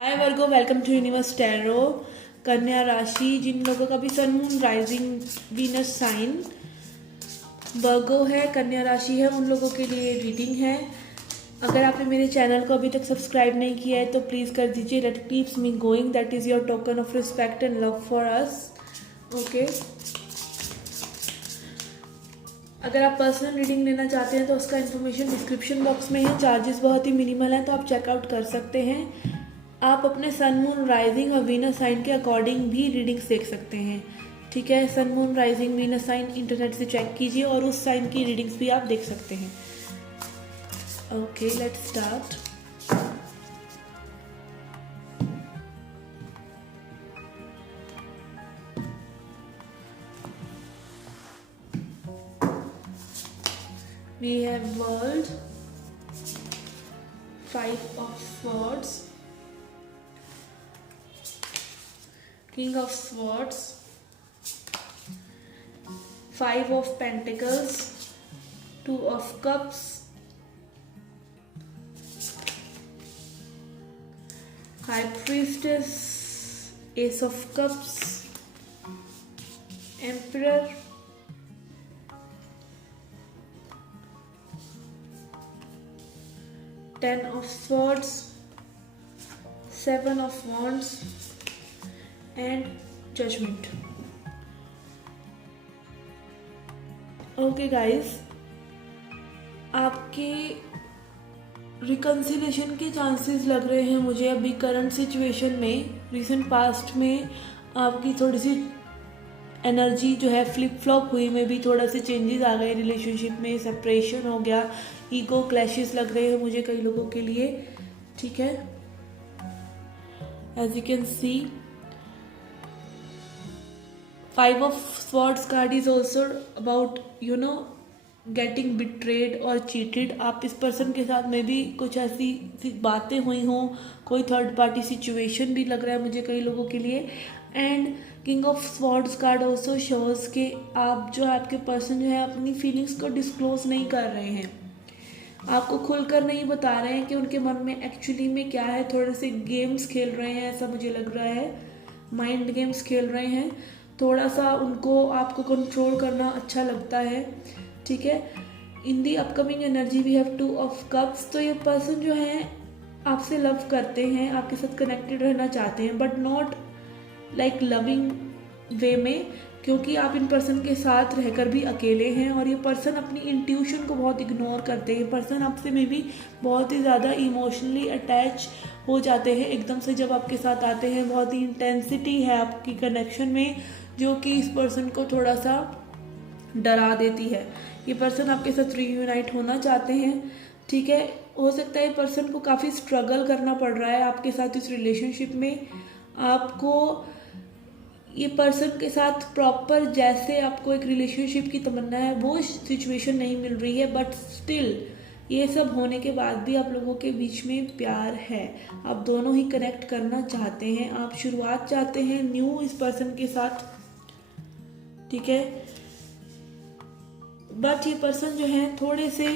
Hi Virgo, welcome to Universe Tarot. कन्या राशि, जिन लोगों का भी sun moon rising Venus sign Virgo है, कन्या राशि है, उन लोगों के लिए रीडिंग है। अगर आपने मेरे चैनल को अभी तक सब्सक्राइब नहीं किया है तो प्लीज़ कर दीजिए। That keeps me going, that is your token of respect and love for us. Okay, अगर आप पर्सनल रीडिंग लेना चाहते हैं तो उसका इन्फॉर्मेशन डिस्क्रिप्शन बॉक्स में है। चार्जेस बहुत ही मिनिमल हैं, तो आप चेकआउट कर सकते हैं। आप अपने सन मून राइजिंग और वीनस साइन के अकॉर्डिंग भी रीडिंग्स देख सकते हैं। ठीक है, sun moon rising Venus sign internet से चेक कीजिए और उस साइन की रीडिंग्स भी आप देख सकते हैं। Okay, let's start. We have World, Five of Swords, King of Swords, Five of Pentacles, Two of Cups, High Priestess, Ace of Cups, Emperor, Ten of Swords, Seven of Wands and Judgment. Okay guys, आपके reconciliation के chances लग रहे हैं मुझे अभी current situation में। Recent past में आपकी थोड़ी सी एनर्जी जो है फ्लिप फ्लॉप हुई, में भी थोड़ा से चेंजेस आ गए रिलेशनशिप में, सेपरेशन हो गया, ईगो क्लैशेस लग रहे हैं मुझे कई लोगों के लिए। ठीक है, as you can see, five of swords card is also about getting betrayed और चीटेड। आप इस पर्सन के साथ में भी कुछ ऐसी बातें हुई हों, कोई थर्ड पार्टी सिचुएशन भी लग रहा है मुझे कई लोगों के लिए। And king of swords card also shows के आप जो आपके पर्सन जो है अपनी फीलिंग्स को डिस्क्लोज नहीं कर रहे हैं, आपको खुलकर नहीं बता रहे हैं कि उनके मन में एक्चुअली में क्या है। थोड़े से गेम्स खेल रहे हैं ऐसा मुझे लग रहा है, माइंड गेम्स खेल रहे हैं। थोड़ा सा उनको आपको कंट्रोल करना अच्छा लगता है। ठीक है, in the upcoming energy we have two of cups. तो ये पर्सन जो है आपसे लव करते हैं, आपके साथ कनेक्टेड रहना चाहते हैं, बट नॉट लाइक लविंग वे में, क्योंकि आप इन पर्सन के साथ रहकर भी अकेले हैं और ये पर्सन अपनी इंट्यूशन को बहुत इग्नोर करते हैं। पर्सन आपसे में भी बहुत ही ज़्यादा इमोशनली अटैच हो जाते हैं एकदम से जब आपके साथ आते हैं। बहुत ही इंटेंसिटी है आपकी कनेक्शन में जो कि इस पर्सन को थोड़ा सा डरा देती है। ये पर्सन आपके साथ रीयूनाइट होना चाहते हैं। ठीक है, हो सकता है ये पर्सन को काफ़ी स्ट्रगल करना पड़ रहा है आपके साथ इस रिलेशनशिप में। आपको ये पर्सन के साथ प्रॉपर जैसे आपको एक रिलेशनशिप की तमन्ना है वो सिचुएशन नहीं मिल रही है, बट स्टिल ये सब होने के बाद भी आप लोगों के बीच में प्यार है। आप दोनों ही कनेक्ट करना चाहते हैं, आप शुरुआत चाहते हैं न्यू इस पर्सन के साथ। ठीक है, बट ये पर्सन जो है थोड़े से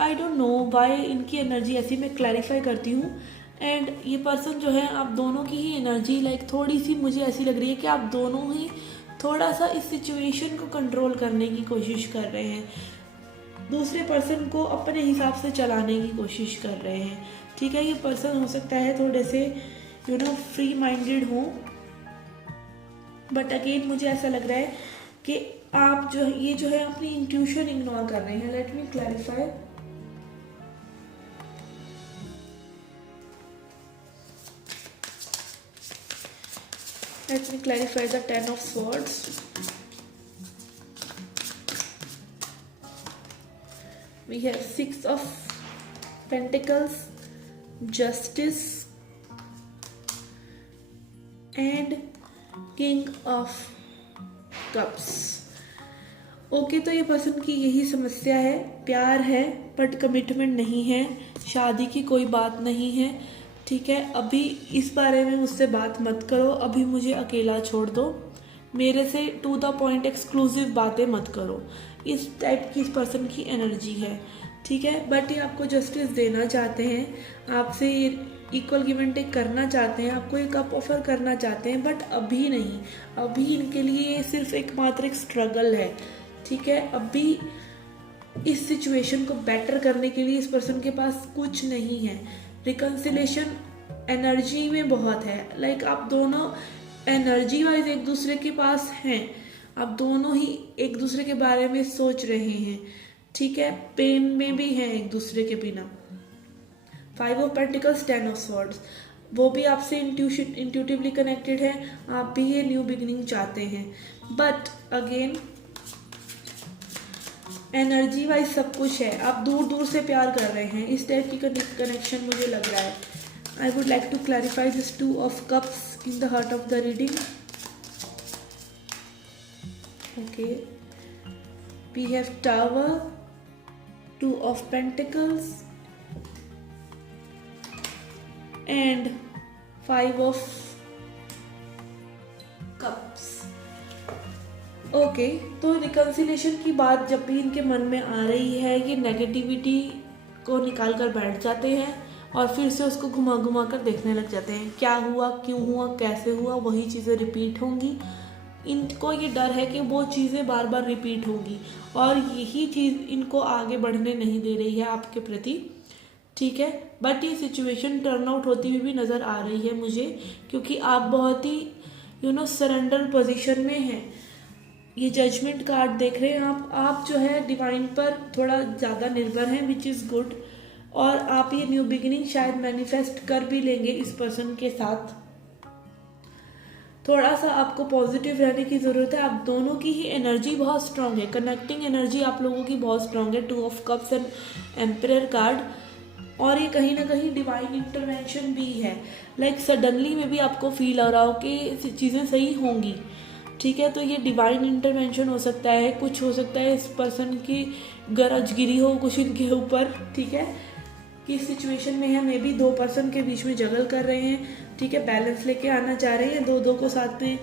आई डोंट नो वाई इनकी एनर्जी ऐसी, मैं क्लैरिफाई करती हूँ। एंड ये पर्सन जो है आप दोनों की ही एनर्जी लाइक थोड़ी सी मुझे ऐसी लग रही है कि आप दोनों ही थोड़ा सा इस सिचुएशन को कंट्रोल करने की कोशिश कर रहे हैं, दूसरे पर्सन को अपने हिसाब से चलाने की कोशिश कर रहे हैं। ठीक है, ये पर्सन हो सकता है थोड़े से फ्री माइंडेड हो, बट अगेन मुझे ऐसा लग रहा है कि आप जो ये जो है अपनी इंट्यूशन इग्नोर कर रहे हैं। Let me clarify. Let me clarify the Ten of Swords. We have Six of Pentacles, Justice and King of Cups. Okay, तो ये पर्सन की यही समस्या है, प्यार है बट कमिटमेंट नहीं है, शादी की कोई बात नहीं है। ठीक है, अभी इस बारे में मुझसे बात मत करो, अभी मुझे अकेला छोड़ दो, मेरे से टू द पॉइंट एक्सक्लूसिव बातें मत करो। इस टाइप की इस पर्सन की एनर्जी है। ठीक है, बट ये आपको जस्टिस देना चाहते हैं, आपसे इक्वल गिव एंड टेक करना चाहते हैं, आपको एक कप ऑफर करना चाहते हैं, बट अभी नहीं। अभी इनके लिए ये सिर्फ एकमात्र एक स्ट्रगल है, ठीक है। अभी इस सिचुएशन को बेटर करने के लिए इस पर्सन के पास कुछ नहीं है। रिकंसिलेशन एनर्जी में बहुत है, लाइक आप दोनों एनर्जी वाइज एक दूसरे के पास हैं, आप दोनों ही एक दूसरे के बारे में सोच रहे हैं, ठीक है। पेन में भी हैं एक दूसरे के बिना। 5 ऑफ पेंटिकल्स, 10 ऑफ स्वॉर्ड्स, वो भी आपसे इंट्यूटिवली कनेक्टेड है, आप भी ये न्यू बिगिनिंग चाहते हैं, बट अगेन एनर्जी वाइज सब कुछ है, आप दूर दूर से प्यार कर रहे हैं, इस टाइप की कनेक्शन मुझे लग रहा है। I would like to clarify this 2 of cups in the heart of the reading. Okay, we have tower, 2 of pentacles and 5 of cups. Okay, तो रिकंसिलेशन की बात जब भी इनके मन में आ रही है, ये नेगेटिविटी को निकाल कर बैठ जाते हैं और फिर से उसको घुमा घुमा कर देखने लग जाते हैं, क्या हुआ, क्यों हुआ, कैसे हुआ, वही चीज़ें रिपीट होंगी। इनको ये डर है कि वो चीज़ें बार बार रिपीट होंगी और यही चीज़ इनको आगे बढ़ने नहीं दे रही है आपके प्रति, ठीक है। बट ये सिचुएशन टर्न आउट होती हुई भी नज़र आ रही है मुझे, क्योंकि आप बहुत ही सरेंडर पोजीशन में हैं। ये जजमेंट कार्ड देख रहे हैं आप जो है डिवाइन पर थोड़ा ज़्यादा निर्भर हैं, विच इज़ गुड, और आप ये न्यू बिगिनिंग शायद मैनिफेस्ट कर भी लेंगे इस पर्सन के साथ। थोड़ा सा आपको पॉजिटिव रहने की ज़रूरत है, आप दोनों की ही एनर्जी बहुत स्ट्रांग है, कनेक्टिंग एनर्जी आप लोगों की बहुत स्ट्रांग है। 2 of cups and emperor card, और ये कहीं ना कहीं डिवाइन इंटरवेंशन भी है, लाइक सडनली में भी आपको फील हो रहा हो कि चीज़ें सही होंगी, ठीक है। तो ये डिवाइन इंटरवेंशन हो सकता है, कुछ हो सकता है इस पर्सन की गरजगिरी हो कुछ इनके ऊपर, ठीक है। किस सिचुएशन में है, मे बी 2 पर्सन के बीच में जगल कर रहे हैं, ठीक है, बैलेंस लेके आना चाह रहे हैं, दो को साथ में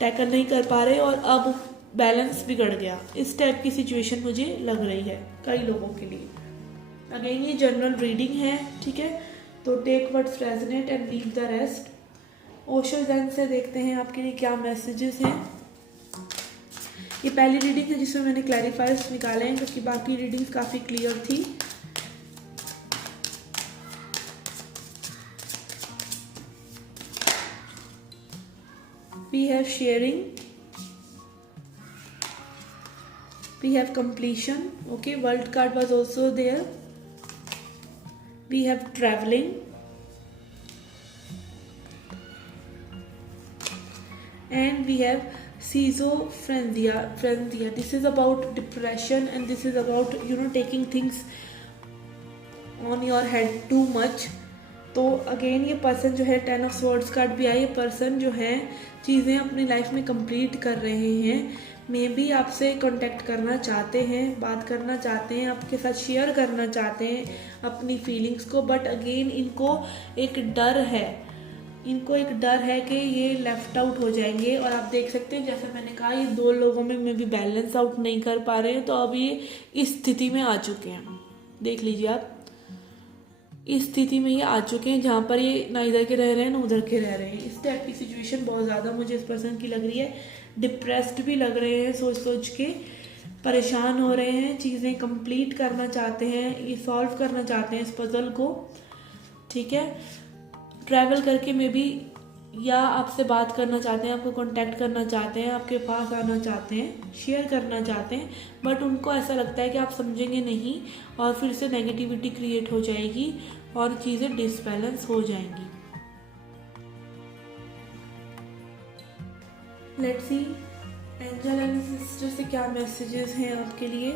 टैकल नहीं कर पा रहे और अब बैलेंस बिगड़ गया, इस टाइप की सिचुएशन मुझे लग रही है कई लोगों के लिए। अगेन ये जनरल रीडिंग है, ठीक है, तो take what's resonate and leave the rest. Osho Zen से देखते हैं आपके लिए क्या मैसेजेस हैं। ये पहली रीडिंग है जिसमें मैंने क्लैरिफायर्स निकाले हैं, क्योंकि बाकी रीडिंग्स काफ़ी क्लियर थी। We have sharing, we have completion, okay, world card was also there, we have traveling, and we have schizophrenia. This is about depression and this is about taking things on your head too much. तो again ये person जो है 10 of swords card भी आया, ये person जो है चीज़ें अपनी लाइफ में कंप्लीट कर रहे हैं, मे बी आपसे कांटेक्ट करना चाहते हैं, बात करना चाहते हैं, आपके साथ शेयर करना चाहते हैं अपनी फीलिंग्स को, बट अगेन इनको एक डर है कि ये लेफ्ट आउट हो जाएंगे। और आप देख सकते हैं जैसे मैंने कहा, ये 2 लोगों में भी बैलेंस आउट नहीं कर पा रहे हैं, तो अब ये इस स्थिति में आ चुके हैं। देख लीजिए आप, इस स्थिति में ये आ चुके हैं जहाँ पर ये ना इधर के रह रहे हैं ना उधर के रह रहे हैं। इस टाइप की सिचुएशन बहुत ज़्यादा मुझे इस पर्सन की लग रही है। डिप्रेस्ड भी लग रहे हैं, सोच सोच के परेशान हो रहे हैं, चीज़ें कंप्लीट करना चाहते हैं, ये सॉल्व करना चाहते हैं इस पजल को, ठीक है। ट्रैवल करके में भी या आपसे बात करना चाहते हैं, आपको कांटेक्ट करना चाहते हैं, आपके पास आना चाहते हैं, शेयर करना चाहते हैं, बट उनको ऐसा लगता है कि आप समझेंगे नहीं और फिर से नेगेटिविटी क्रिएट हो जाएगी और चीज़ें डिसबैलेंस हो जाएंगी। Let's see angel and sister से क्या मैसेजेस हैं आपके लिए।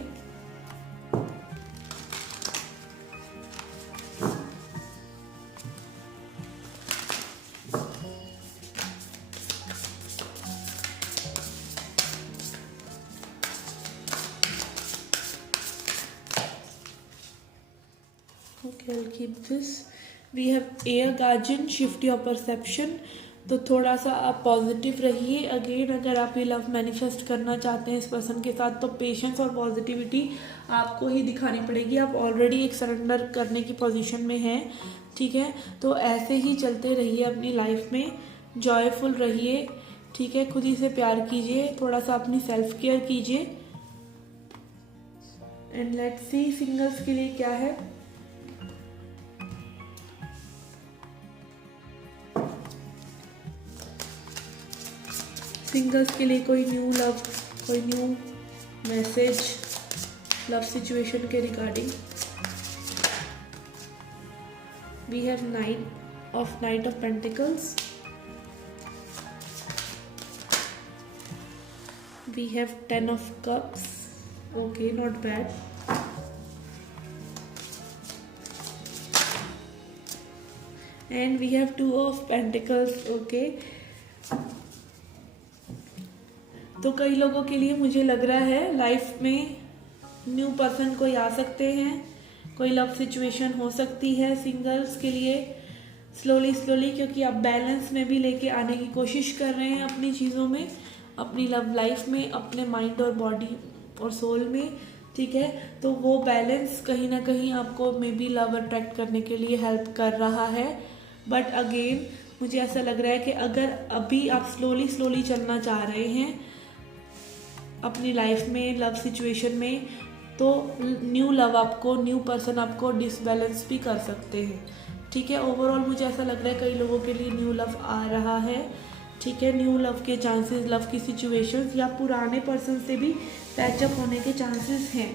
Okay, I'll keep this. We have air guardian, shift your perception. तो थोड़ा सा आप पॉजिटिव रहिए। अगेन अगर आप ये लव मैनिफेस्ट करना चाहते हैं इस पर्सन के साथ, तो पेशेंस और पॉजिटिविटी आपको ही दिखानी पड़ेगी। आप ऑलरेडी एक सरेंडर करने की पोजीशन में हैं, ठीक है। तो ऐसे ही चलते रहिए अपनी लाइफ में, जॉयफुल रहिए, ठीक है। खुद ही से प्यार कीजिए, थोड़ा सा अपनी सेल्फ केयर कीजिए। एंड लेट्स सी सिंगल्स के लिए क्या है। सिंगल्स के लिए कोई न्यू लव, कोई न्यू मैसेज लव सिचुएशन के regarding. We have knight of pentacles, we have 10 of cups, okay, not bad. And we have 2 of pentacles, okay. तो कई लोगों के लिए मुझे लग रहा है लाइफ में न्यू पर्सन कोई आ सकते हैं, कोई लव सिचुएशन हो सकती है सिंगल्स के लिए स्लोली, क्योंकि आप बैलेंस में भी लेके आने की कोशिश कर रहे हैं अपनी चीज़ों में, अपनी लव लाइफ में, अपने माइंड और बॉडी और सोल में, ठीक है। तो वो बैलेंस कहीं ना कहीं आपको मे बी लव अट्रैक्ट करने के लिए हेल्प कर रहा है। बट अगेन मुझे ऐसा लग रहा है कि अगर अभी आप स्लोली चलना चाह रहे हैं अपनी लाइफ में, लव सिचुएशन में, तो न्यू लव आपको, न्यू पर्सन आपको डिसबैलेंस भी कर सकते हैं, ठीक है। ओवरऑल मुझे ऐसा लग रहा है कई लोगों के लिए न्यू लव आ रहा है, ठीक है। न्यू लव के चांसेस, लव की सिचुएशंस या पुराने पर्सन से भी पैचअप होने के चांसेस हैं।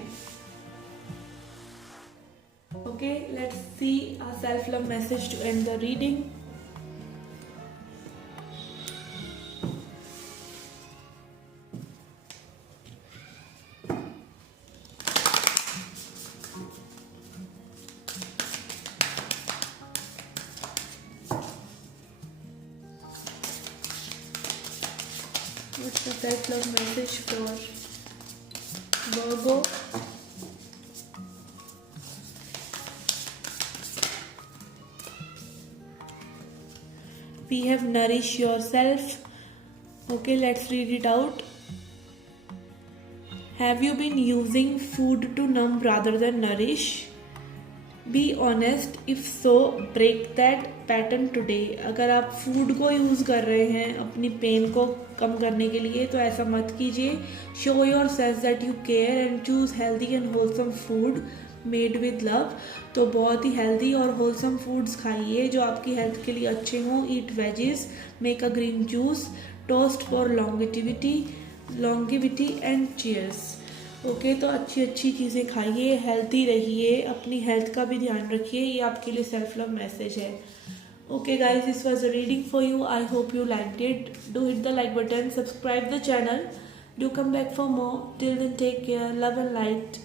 Okay, let's see a self love message to end the reading. What's the self-love message for Virgo? We have nourish yourself. Okay, let's read it out. Have you been using food to numb rather than nourish? Be honest, if so, break that pattern today. अगर आप food को use कर रहे हैं अपनी pen को कम करने के लिए तो ऐसा मत कीजिए। Show yourself that you care and choose healthy and wholesome food made with love. तो बहुत ही हेल्दी और होलसम फूड्स खाइए जो आपकी हेल्थ के लिए अच्छे हों। Eat veggies, make a green juice, toast for longevity and cheers. Okay, तो अच्छी चीज़ें खाइए, हेल्थी रहिए, अपनी हेल्थ का भी ध्यान रखिए। ये आपके लिए सेल्फ लव मैसेज है। Okay guys, this was a reading for you. I hope you liked it. Do hit the like button, subscribe the channel, do come back for more. Till then, take care, love and light.